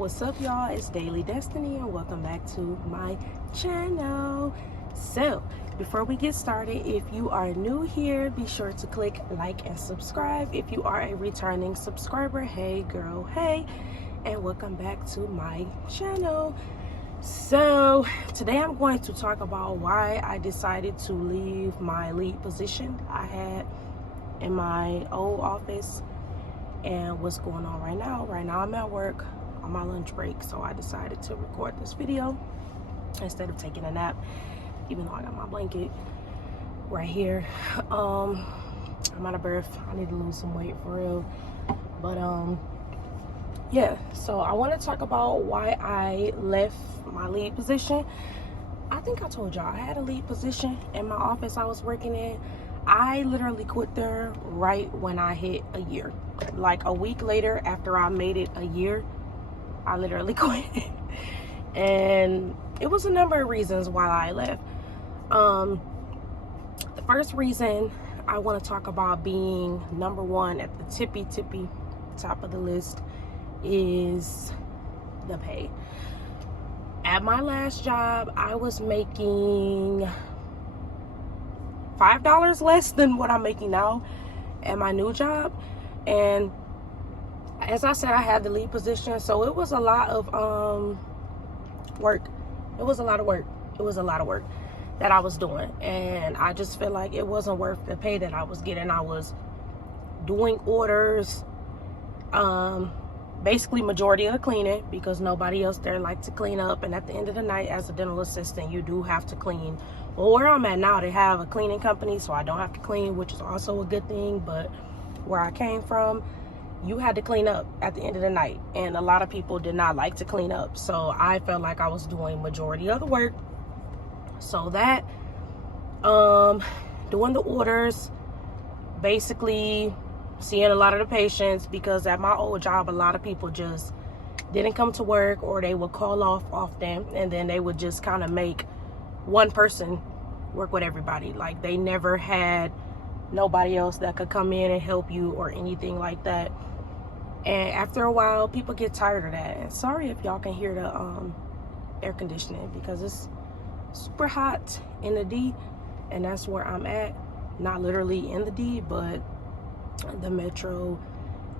What's up, y'all? It's Daily Destiny and welcome back to my channel. So before we get started, if you are new here, be sure to click like and subscribe. If you are a returning subscriber, hey girl, hey, and welcome back to my channel. So today I'm going to talk about why I decided to leave my lead position I had in my old office and what's going on right now. Right now I'm at work on my lunch break, so I decided to record this video instead of taking a nap, even though I got my blanket right here. I'm out of breath. I need to lose some weight for real. But yeah, so I want to talk about why I left my lead position. I think I told y'all I had a lead position in my office I was working in. I literally quit there right when I hit a year. Like a week later, after I made it a year, I literally quit. And it was a number of reasons why I left. The first reason I want to talk about, being number one at the tippy top of the list, is the pay. At my last job, I was making $5 less than what I'm making now at my new job. And as I said, I had the lead position, so it was a lot of work. It was a lot of work that I was doing, and I just feel like it wasn't worth the pay that I was getting. I was doing orders, basically majority of the cleaning, because nobody else there liked to clean up. And at the end of the night, as a dental assistant, you do have to clean. Well, where I'm at now, they have a cleaning company, so I don't have to clean, which is also a good thing. But where I came from, you had to clean up at the end of the night, and a lot of people did not like to clean up, so I felt like I was doing majority of the work. So that doing the orders, basically seeing a lot of the patients, because at my old job a lot of people just didn't come to work, or they would call off often, and then they would just kind of make one person work with everybody. Like, they never had nobody else that could come in and help you or anything like that. And after a while, people get tired of that. And sorry if y'all can hear the air conditioning, because it's super hot in the D, and that's where I'm at. Not literally in the D, but the Metro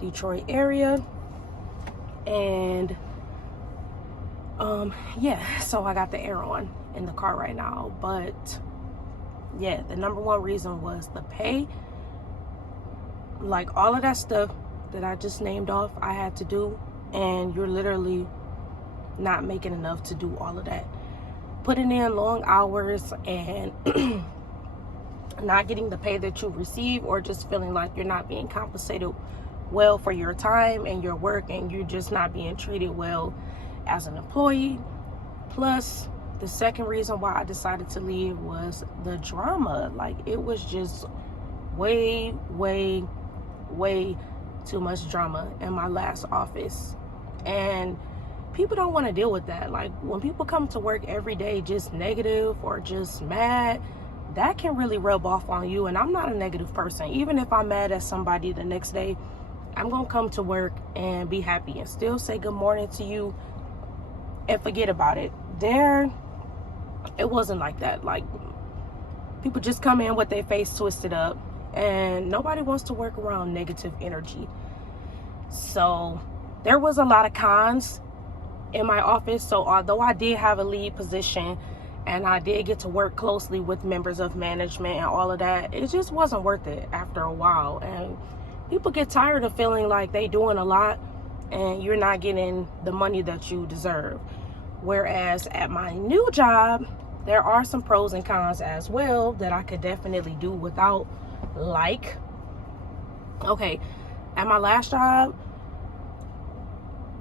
Detroit area. And yeah, so I got the air on in the car right now. But yeah, the number one reason was the pay. Like, all of that stuff that I just named off, I had to do, and you're literally not making enough to do all of that. Putting in long hours and not getting the pay that you receive, or just feeling like you're not being compensated well for your time and your work, and you're just not being treated well as an employee. Plus, the second reason why I decided to leave was the drama. Like, it was just way too much drama in my last office, and people don't want to deal with that. Like, when people come to work every day just negative or just mad, that can really rub off on you. And I'm not a negative person. Even if I'm mad at somebody, the next day I'm gonna come to work and be happy and still say good morning to you and forget about it. There, it wasn't like that. Like, people just come in with their face twisted up, and nobody wants to work around negative energy. So there was a lot of cons in my office. So although I did have a lead position and I did get to work closely with members of management and all of that, it just wasn't worth it after a while. And people get tired of feeling like they doing a lot and you're not getting the money that you deserve. Whereas at my new job, there are some pros and cons as well that I could definitely do without. Like, okay, at my last job,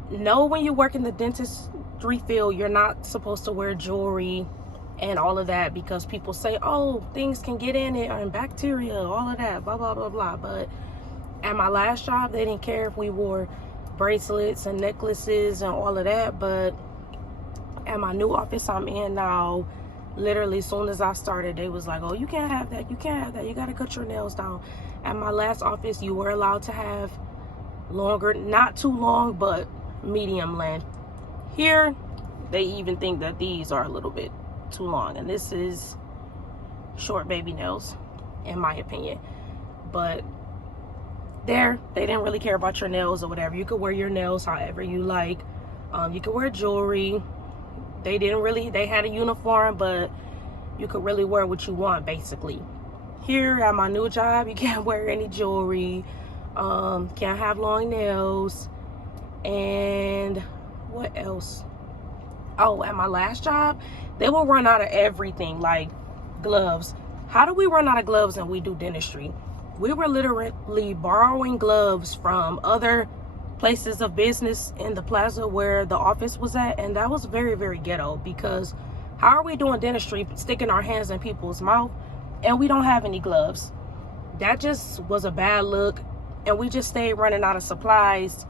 when you work in the dentistry field, you're not supposed to wear jewelry and all of that, because people say, oh, things can get in it, and bacteria, all of that, blah, blah, blah, blah. But at my last job, they didn't care if we wore bracelets and necklaces and all of that. But at my new office I'm in now, literally as soon as I started, they was like, oh, you can't have that, you can't have that, you got to cut your nails down. At my last office, you were allowed to have longer, not too long, but medium length Here, they even think that these are a little bit too long, and this is short baby nails, in my opinion. But there, they didn't really care about your nails or whatever. You could wear your nails however you like. You could wear jewelry. They had a uniform, but you could really wear what you want, basically. Here at my new job, you can't wear any jewelry, can't have long nails, and what else? Oh, at my last job, they will run out of everything, like gloves. How do we run out of gloves and we do dentistry? We were literally borrowing gloves from other places of business in the plaza where the office was at, and that was very, very ghetto, because how are we doing dentistry, sticking our hands in people's mouth, and we don't have any gloves? That just was a bad look, and we just stayed running out of supplies.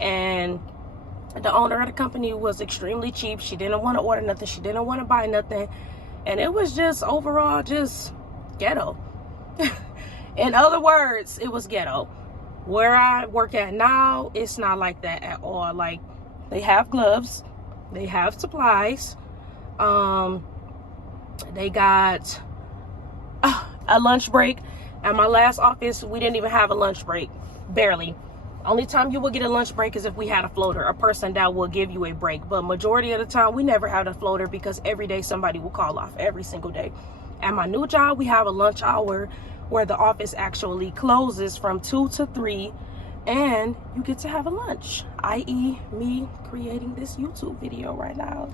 And the owner of the company was extremely cheap. She didn't want to order nothing. She didn't want to buy nothing. And it was just overall just ghetto. In other words, it was ghetto. Where I work at now, it's not like that at all. Like, they have gloves. They have supplies. They got a lunch break. At my last office, we didn't even have a lunch break. Barely. Only time you will get a lunch break is if we had a floater, a person that will give you a break. But majority of the time, we never had a floater, because every day somebody will call off, every single day. At my new job, we have a lunch hour where the office actually closes from 2 to 3, and you get to have a lunch, i.e. me creating this YouTube video right now.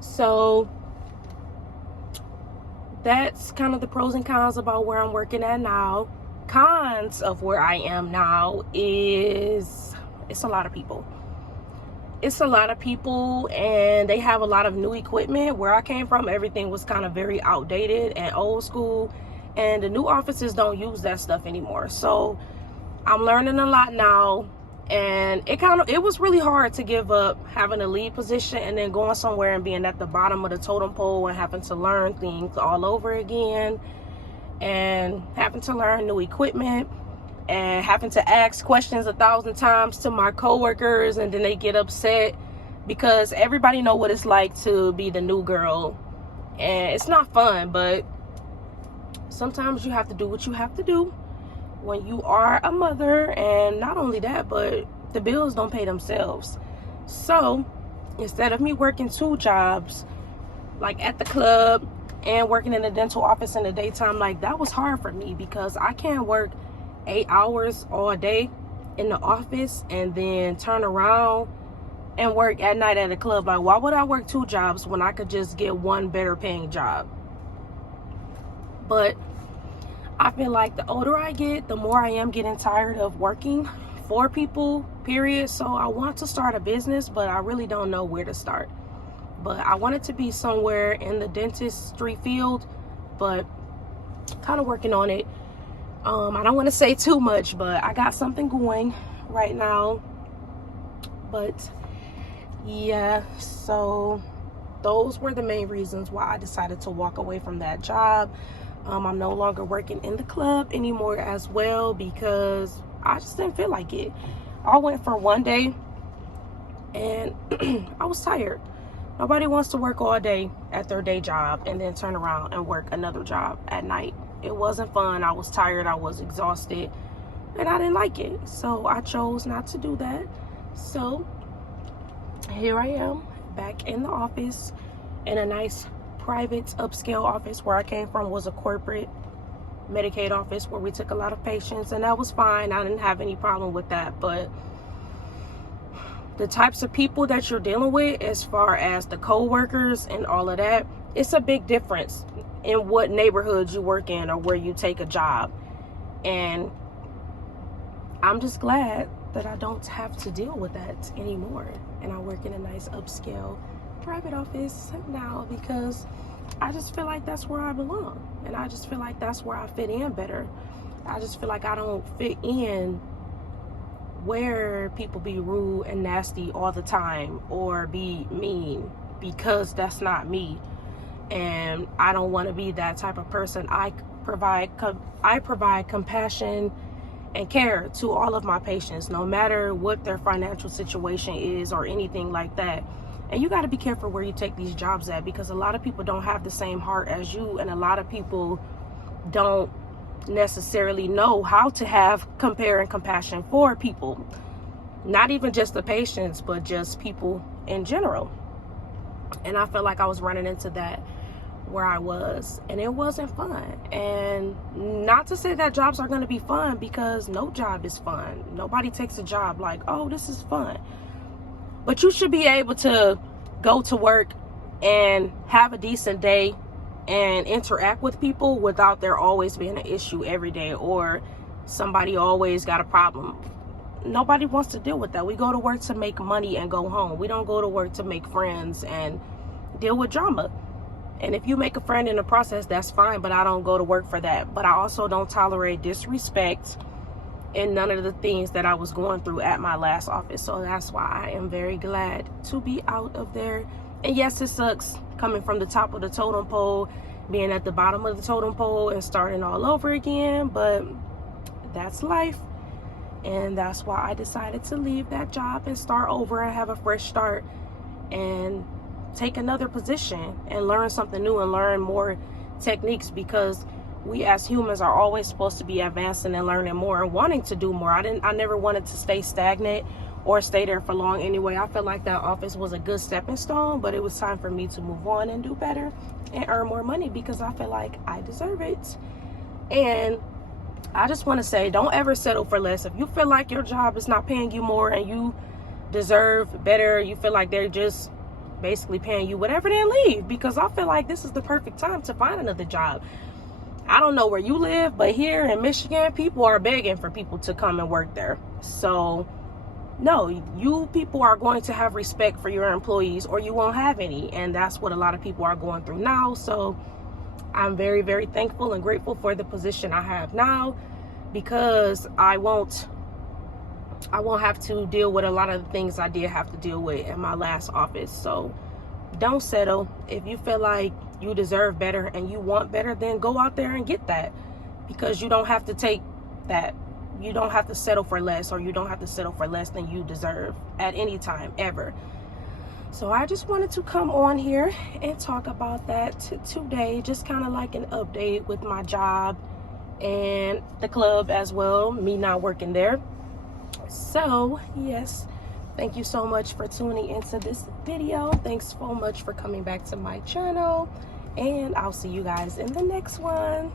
So that's kind of the pros and cons about where I'm working at now. Cons of where I am now is it's a lot of people. It's a lot of people, and they have a lot of new equipment. Where I came from, everything was kind of very outdated and old school, and the new offices don't use that stuff anymore. So I'm learning a lot now, and it was really hard to give up having a lead position and then going somewhere and being at the bottom of the totem pole and having to learn things all over again, and having to learn new equipment, and having to ask questions 1,000 times to my coworkers, and then they get upset because everybody know what it's like to be the new girl, and it's not fun. But sometimes you have to do what you have to do when you are a mother. And not only that, but the bills don't pay themselves. So instead of me working 2 jobs, like at the club and working in the dental office in the daytime, like that was hard for me, because I can't work 8 hours all day in the office and then turn around and work at night at a club. Like, why would I work 2 jobs when I could just get one better paying job? But I feel like the older I get, the more I am getting tired of working for people, period. So I want to start a business, but I really don't know where to start. But I want it to be somewhere in the dentistry field, but kind of working on it. I don't want to say too much, but I got something going right now. But yeah, so those were the main reasons why I decided to walk away from that job. I'm no longer working in the club anymore as well, because I just didn't feel like it. I went for one day and I was tired. Nobody wants to work all day at their day job and then turn around and work another job at night. It wasn't fun. I was tired. I was exhausted, and I didn't like it. So I chose not to do that. So here I am back in the office, in a nice private upscale office. Where I came from was a corporate Medicaid office where we took a lot of patients, and that was fine. I didn't have any problem with that. But the types of people that you're dealing with, as far as the co-workers and all of that, it's a big difference in what neighborhoods you work in or where you take a job. And I'm just glad that I don't have to deal with that anymore, and I work in a nice upscale private office now, because I just feel like that's where I belong, and I just feel like that's where I fit in better. I just feel like I don't fit in where people be rude and nasty all the time or be mean, because that's not me, and I don't want to be that type of person. I provide compassion and care to all of my patients, no matter what their financial situation is or anything like that. And you got to be careful where you take these jobs at, because a lot of people don't have the same heart as you, and a lot of people don't necessarily know how to have compare and compassion for people, not even just the patients, but just people in general. And I felt like I was running into that where I was, and it wasn't fun. And not to say that jobs are going to be fun, because no job is fun. Nobody takes a job like, oh, this is fun. But you should be able to go to work and have a decent day and interact with people without there always being an issue every day, or somebody always got a problem. Nobody wants to deal with that. We go to work to make money and go home. We don't go to work to make friends and deal with drama. And if you make a friend in the process, that's fine, but I don't go to work for that. But I also don't tolerate disrespect and none of the things that I was going through at my last office. So that's why I am very glad to be out of there. And yes, it sucks coming from the top of the totem pole, being at the bottom of the totem pole and starting all over again, but that's life. And that's why I decided to leave that job and start over and have a fresh start and take another position and learn something new and learn more techniques, because we as humans are always supposed to be advancing and learning more and wanting to do more. I never wanted to stay stagnant or stay there for long anyway. I felt like that office was a good stepping stone, but it was time for me to move on and do better and earn more money, because I feel like I deserve it. And I just want to say, don't ever settle for less. If you feel like your job is not paying you more and you deserve better, you feel like they're just basically paying you whatever, then leave, because I feel like this is the perfect time to find another job. I don't know where you live, but here in Michigan, people are begging for people to come and work there. So no, you people are going to have respect for your employees, or you won't have any. And that's what a lot of people are going through now. So I'm very, very thankful and grateful for the position I have now, because I won't have to deal with a lot of the things I did have to deal with in my last office. So don't settle. If you feel like you deserve better and you want better, then go out there and get that, because you don't have to take that. You don't have to settle for less, or you don't have to settle for less than you deserve at any time ever. So I just wanted to come on here and talk about that today, just kind of like an update with my job and the club as well, me not working there. So yes, thank you so much for tuning into this video. Thanks so much for coming back to my channel, and I'll see you guys in the next one.